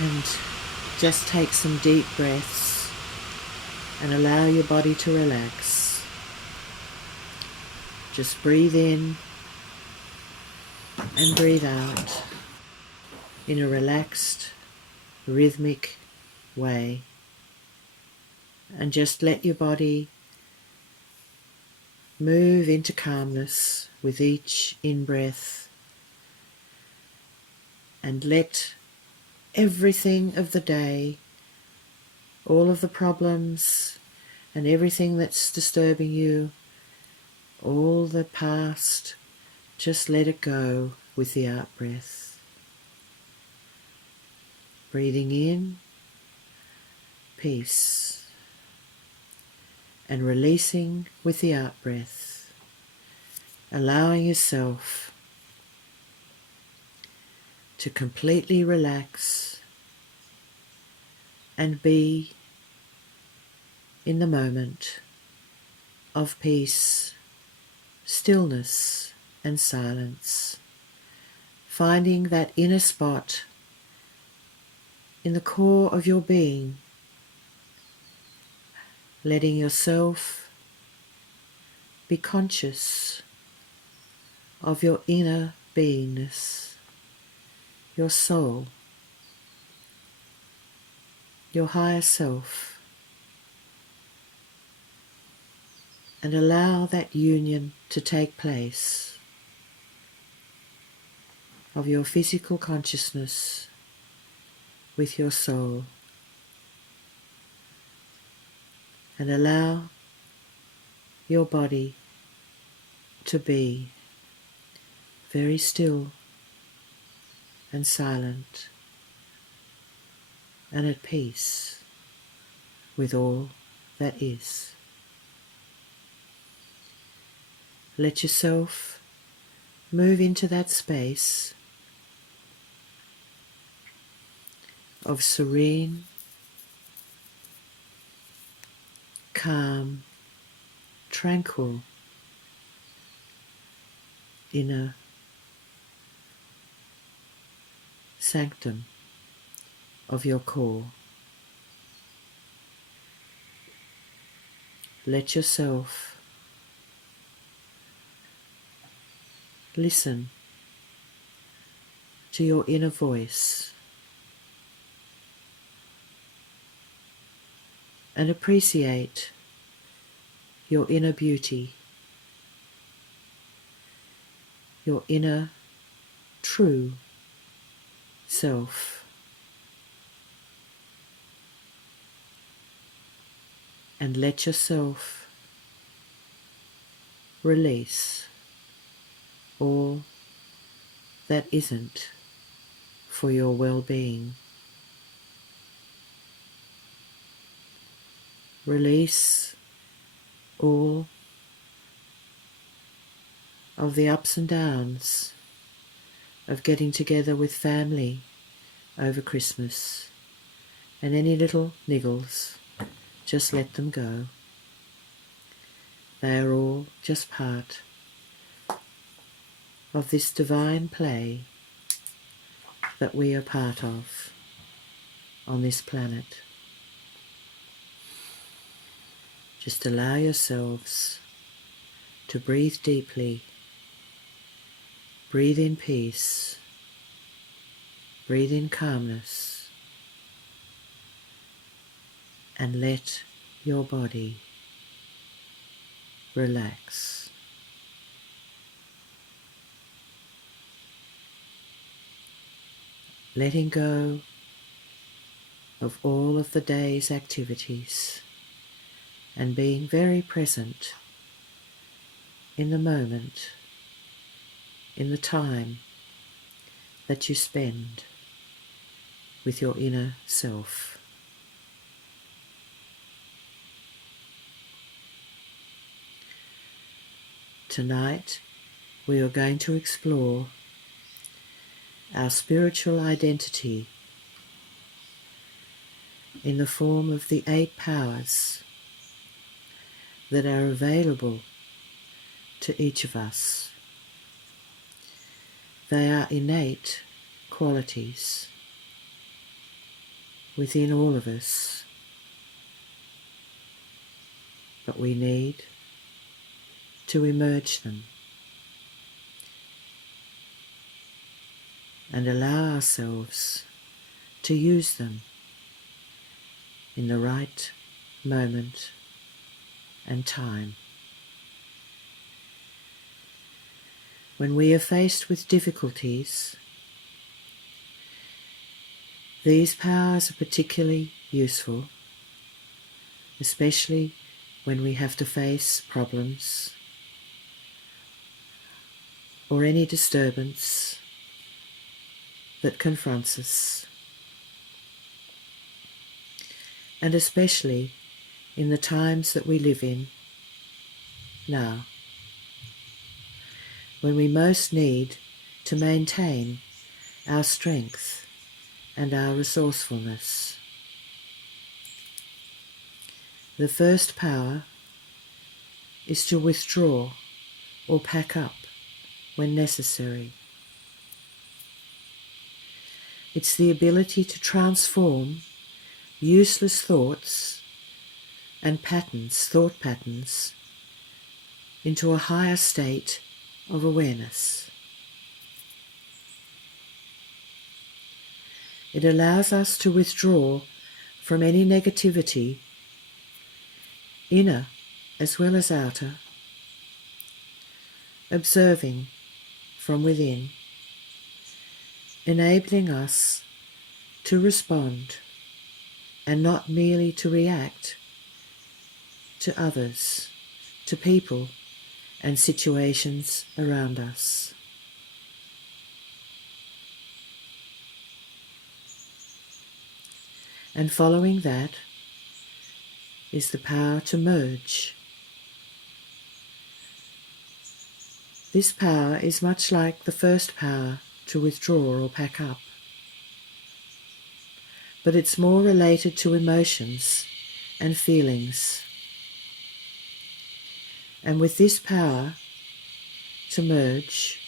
And just take some deep breaths and allow your body to relax. Just breathe in and breathe out in a relaxed, rhythmic way. And just let your body move into calmness with each in-breath, and let everything of the day, all of the problems and everything that's disturbing you, all the past, just let it go with the out breath. Breathing in, peace, and releasing with the out breath, allowing yourself to completely relax and be in the moment of peace, stillness, and silence, finding that inner spot in the core of your being, letting yourself be conscious of your inner beingness, your soul, your higher self, and allow that union to take place of your physical consciousness with your soul, and allow your body to be very still and silent and at peace with all that is. Let yourself move into that space of serene, calm, tranquil inner sanctum of your core. Let yourself listen to your inner voice and appreciate your inner beauty, your inner true self, and let yourself release all that isn't for your well-being. Release all of the ups and downs of getting together with family over Christmas, and any little niggles, just let them go. They are all just part of this divine play that we are part of on this planet. Just allow yourselves to breathe deeply, breathe in peace, breathe in calmness, and let your body relax. Letting go of all of the day's activities and being very present in the moment, in the time that you spend with your inner self. Tonight we are going to explore our spiritual identity in the form of the 8 powers that are available to each of us. They are innate qualities within all of us, but we need to emerge them and allow ourselves to use them in the right moment and time. When we are faced with difficulties, these powers are particularly useful, especially when we have to face problems or any disturbance that confronts us, and especially in the times that we live in now, when we most need to maintain our strength and our resourcefulness. The first power is to withdraw or pack up when necessary. It's the ability to transform useless thoughts and thought patterns, into a higher state of awareness. It allows us to withdraw from any negativity, inner as well as outer, observing from within, enabling us to respond and not merely to react to others, to people and situations around us. And following that is the power to merge. This power is much like the first power to withdraw or pack up, but it's more related to emotions and feelings. And with this power to merge,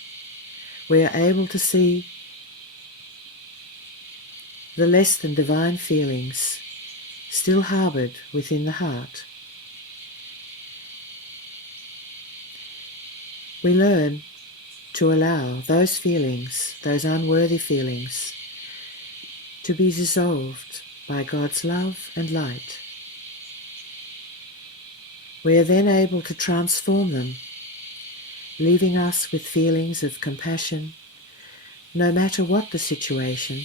we are able to see the less than divine feelings still harboured within the heart. We learn to allow those feelings, those unworthy feelings, to be dissolved by God's love and light. We are then able to transform them, leaving us with feelings of compassion, no matter what the situation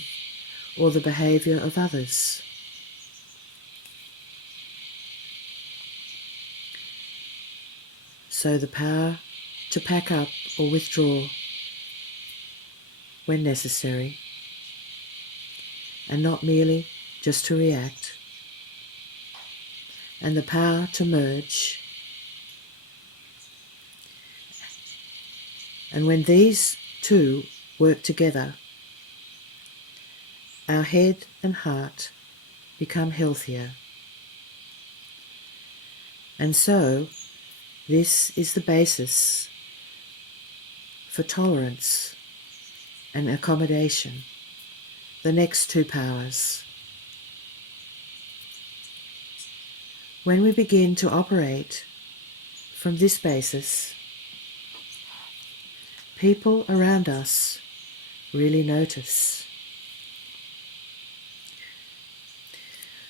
or the behaviour of others. So the power to pack up or withdraw when necessary, and not merely just to react, and the power to merge. And when these two work together, our head and heart become healthier. And so, this is the basis for tolerance and accommodation, the next two powers. When we begin to operate from this basis, people around us really notice.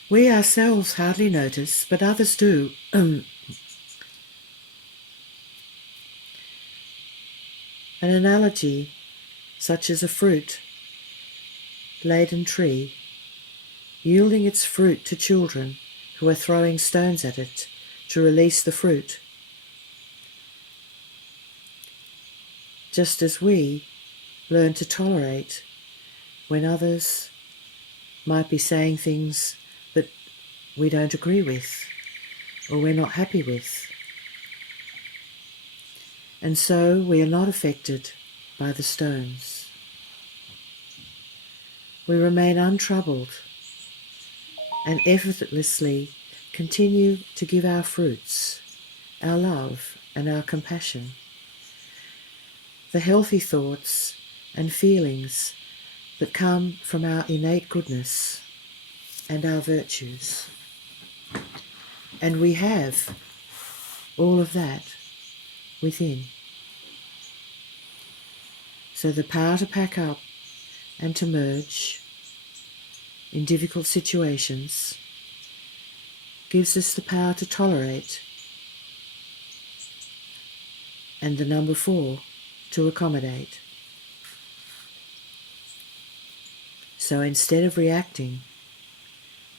We ourselves hardly notice, but others do. An analogy such as a fruit-laden tree yielding its fruit to children who are throwing stones at it to release the fruit. Just as we learn to tolerate when others might be saying things that we don't agree with or we're not happy with. And so we are not affected by the stones. We remain untroubled and effortlessly continue to give our fruits, our love and our compassion, the healthy thoughts and feelings that come from our innate goodness and our virtues. And we have all of that within. So the power to pack up and to merge in difficult situations gives us the power to tolerate, and the number 4, to accommodate. So instead of reacting,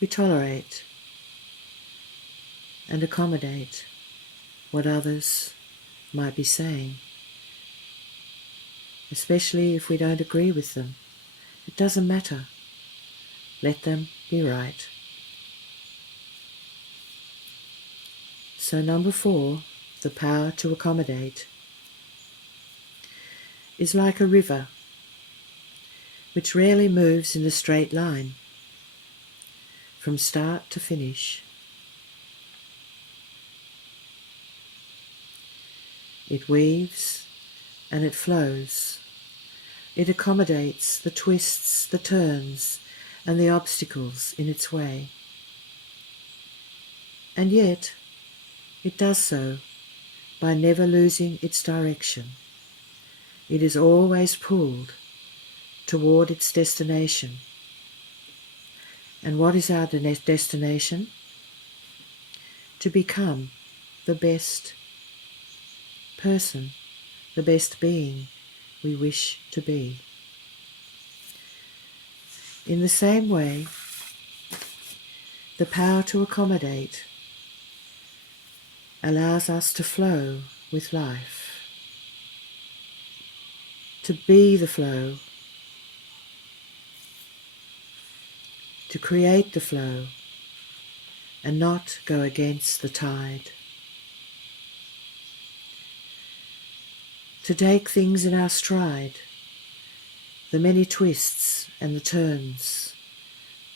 we tolerate and accommodate what others might be saying, especially if we don't agree with them. It doesn't matter. Let them be right. So number 4, the power to accommodate, is like a river which rarely moves in a straight line from start to finish. It weaves and it flows. It accommodates the twists, the turns, and the obstacles in its way. And yet, it does so by never losing its direction. It is always pulled toward its destination. And what is our destination? To become the best person, the best being we wish to be. In the same way, the power to accommodate allows us to flow with life, to be the flow, to create the flow, and not go against the tide. To take things in our stride, the many twists and the turns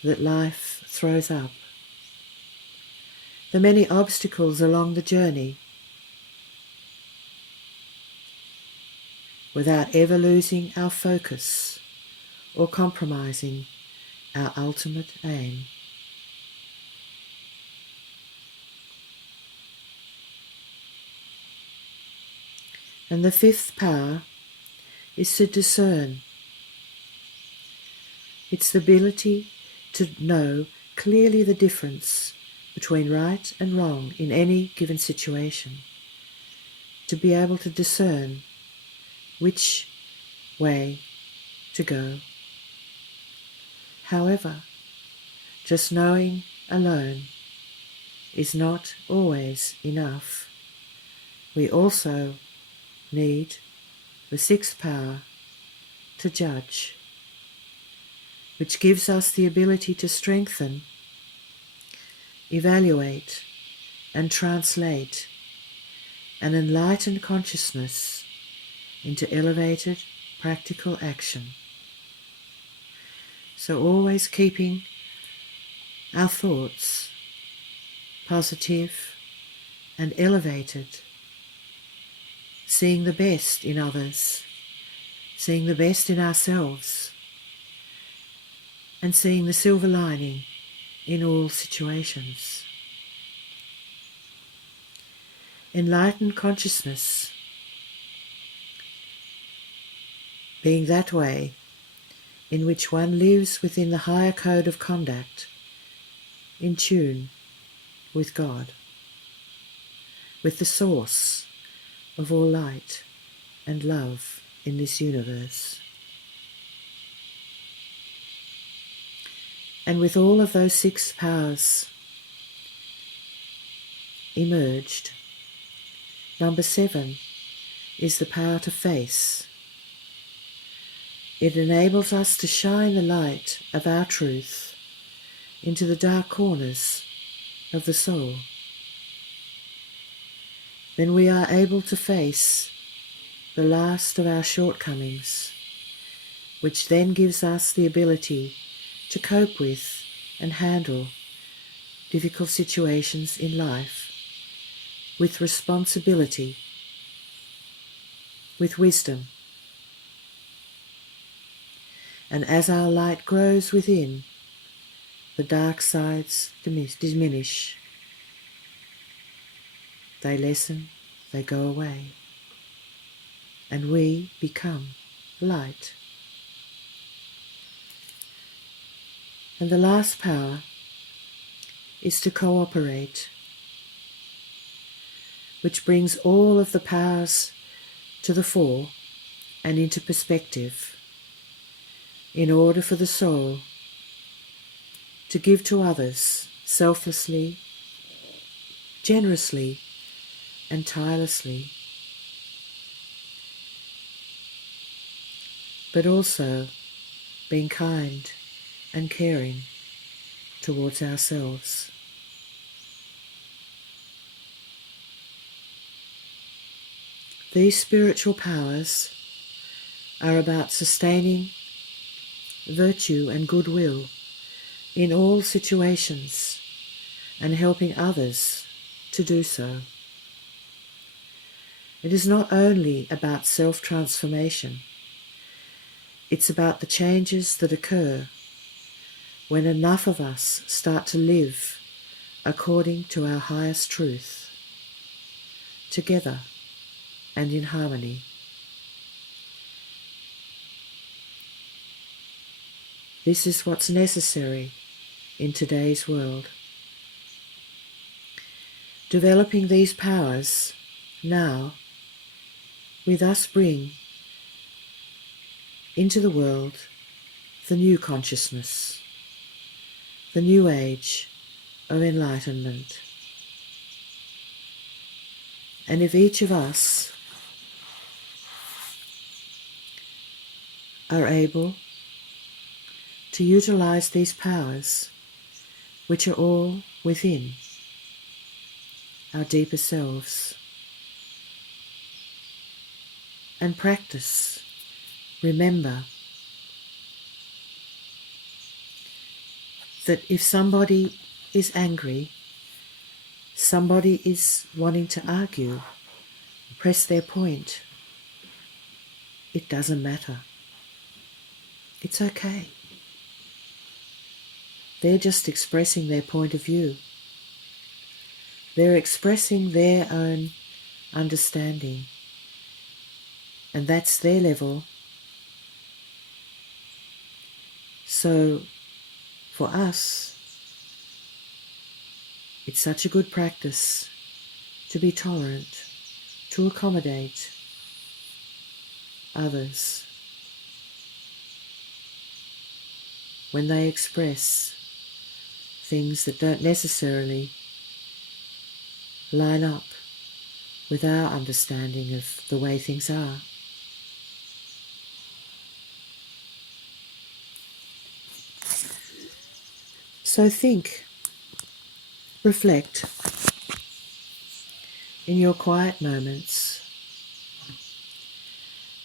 that life throws up, the many obstacles along the journey, without ever losing our focus or compromising our ultimate aim. And the 5th power is to discern. It's the ability to know clearly the difference between right and wrong in any given situation, to be able to discern which way to go. However, just knowing alone is not always enough. We also need the 6th power to judge, which gives us the ability to strengthen, evaluate, and translate an enlightened consciousness into elevated, practical action. So always keeping our thoughts positive and elevated, seeing the best in others, seeing the best in ourselves, and seeing the silver lining in all situations. Enlightened consciousness being that way in which one lives within the higher code of conduct, in tune with God, with the source of all light and love in this universe. And with all of those 6 powers emerged, number 7 is the power to face. It enables us to shine the light of our truth into the dark corners of the soul. Then we are able to face the last of our shortcomings, which then gives us the ability to cope with and handle difficult situations in life with responsibility, with wisdom. And as our light grows within, the dark sides diminish. They lessen, they go away, and we become light. And the last power is to cooperate, which brings all of the powers to the fore and into perspective in order for the soul to give to others selflessly, generously, and tirelessly, but also being kind and caring towards ourselves. These spiritual powers are about sustaining virtue and goodwill in all situations and helping others to do so. It is not only about self-transformation, it's about the changes that occur when enough of us start to live according to our highest truth, together and in harmony. This is what's necessary in today's world. Developing these powers now, we thus bring into the world the new consciousness, the new age of enlightenment. And if each of us are able to utilize these powers, which are all within our deeper selves, and practice, remember that if somebody is angry, somebody is wanting to argue, press their point, it doesn't matter. It's okay. They're just expressing their point of view. They're expressing their own understanding, and that's their level. So for us, it's such a good practice to be tolerant, to accommodate others when they express things that don't necessarily line up with our understanding of the way things are. So think, reflect in your quiet moments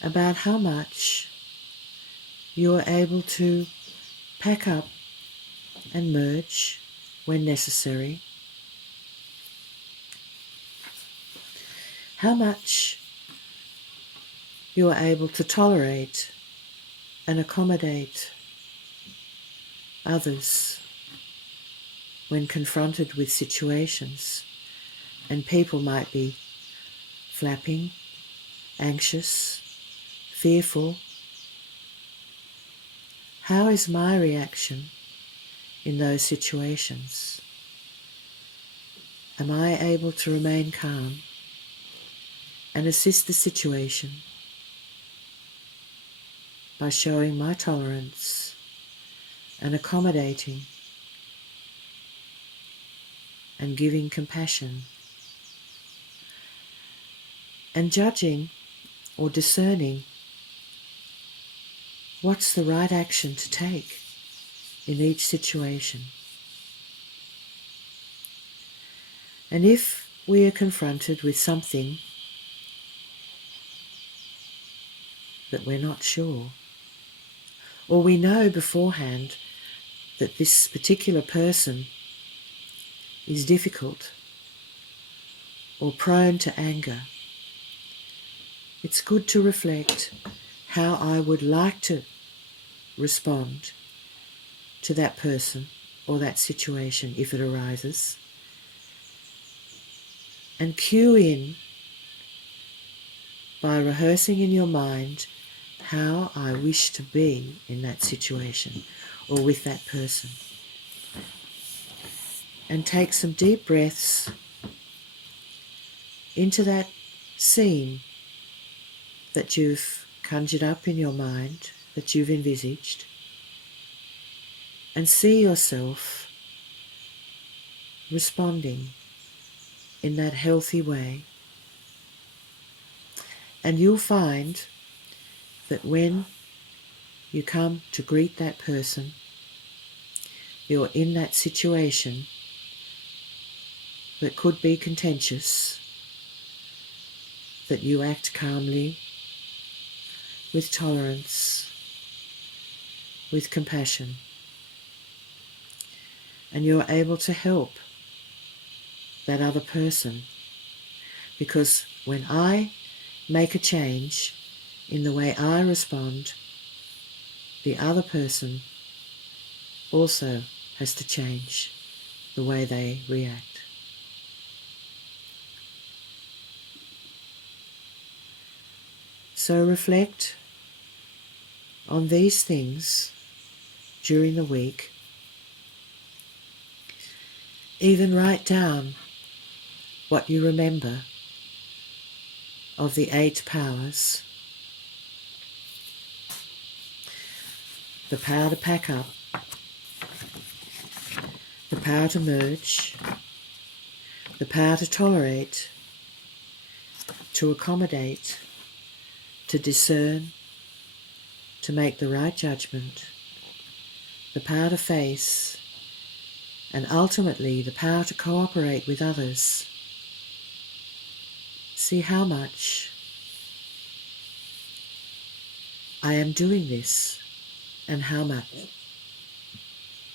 about how much you are able to pack up and merge when necessary, how much you are able to tolerate and accommodate others when confronted with situations, and people might be flapping, anxious, fearful. How is my reaction in those situations? Am I able to remain calm and assist the situation by showing my tolerance and accommodating and giving compassion and judging or discerning what's the right action to take in each situation? And if we are confronted with something that we're not sure, or we know beforehand that this particular person is difficult or prone to anger, it's good to reflect how I would like to respond to that person or that situation if it arises, and cue in by rehearsing in your mind how I wish to be in that situation or with that person. And take some deep breaths into that scene that you've conjured up in your mind, that you've envisaged, and see yourself responding in that healthy way. And you'll find that when you come to greet that person, you're in that situation that could be contentious, that you act calmly, with tolerance, with compassion, and you're able to help that other person. Because when I make a change in the way I respond, the other person also has to change the way they react. So reflect on these things during the week. Even write down what you remember of the 8 powers. The power to pack up, the power to merge, the power to tolerate, to accommodate, to discern, to make the right judgment, the power to face, and ultimately the power to cooperate with others. See how much I am doing this and how much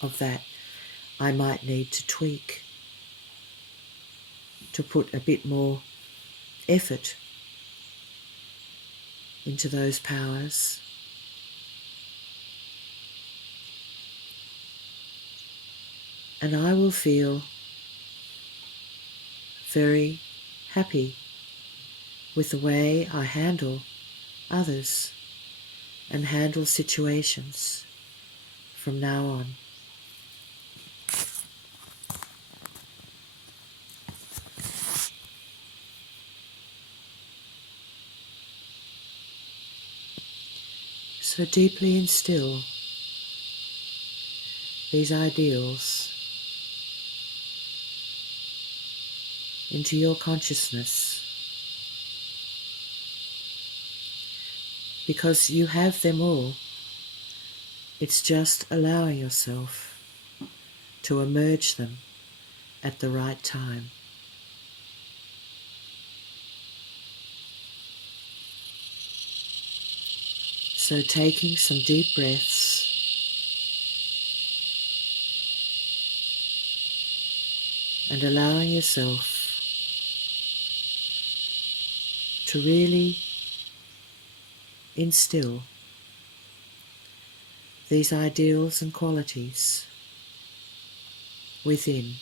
of that I might need to tweak, to put a bit more effort into those powers. And I will feel very happy with the way I handle others and handle situations from now on. So deeply instill these ideals into your consciousness, because you have them all. It's just allowing yourself to emerge them at the right time. So taking some deep breaths and allowing yourself to really instill these ideals and qualities within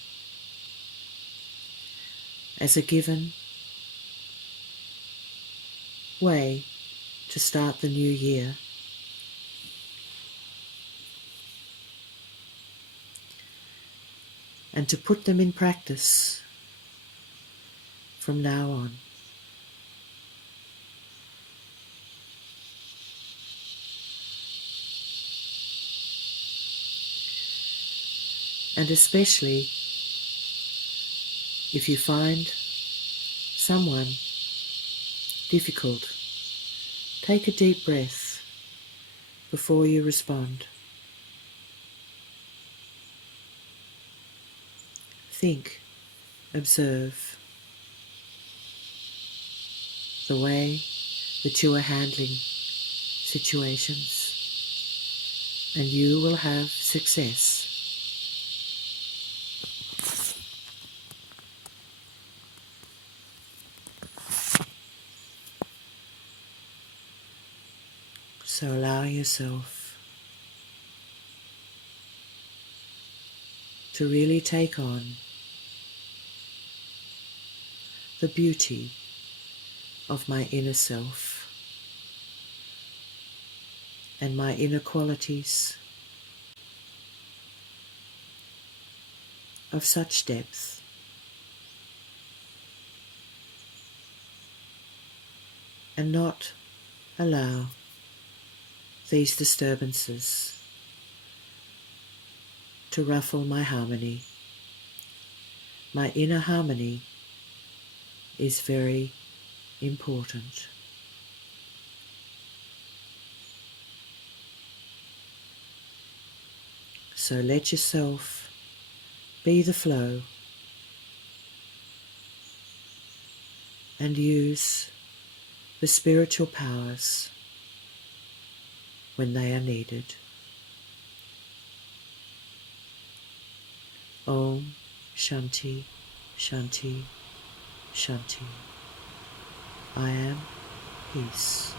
as a given way to start the new year. And to put them in practice from now on. And especially if you find someone difficult, take a deep breath before you respond. Think, observe the way that you are handling situations, and you will have success. So allowing yourself to really take on the beauty of my inner self and my inner qualities of such depth and not allow these disturbances to ruffle my harmony. My inner harmony is very important. So let yourself be the flow and use the spiritual powers when they are needed. Om Shanti, Shanti, Shanti. I am peace.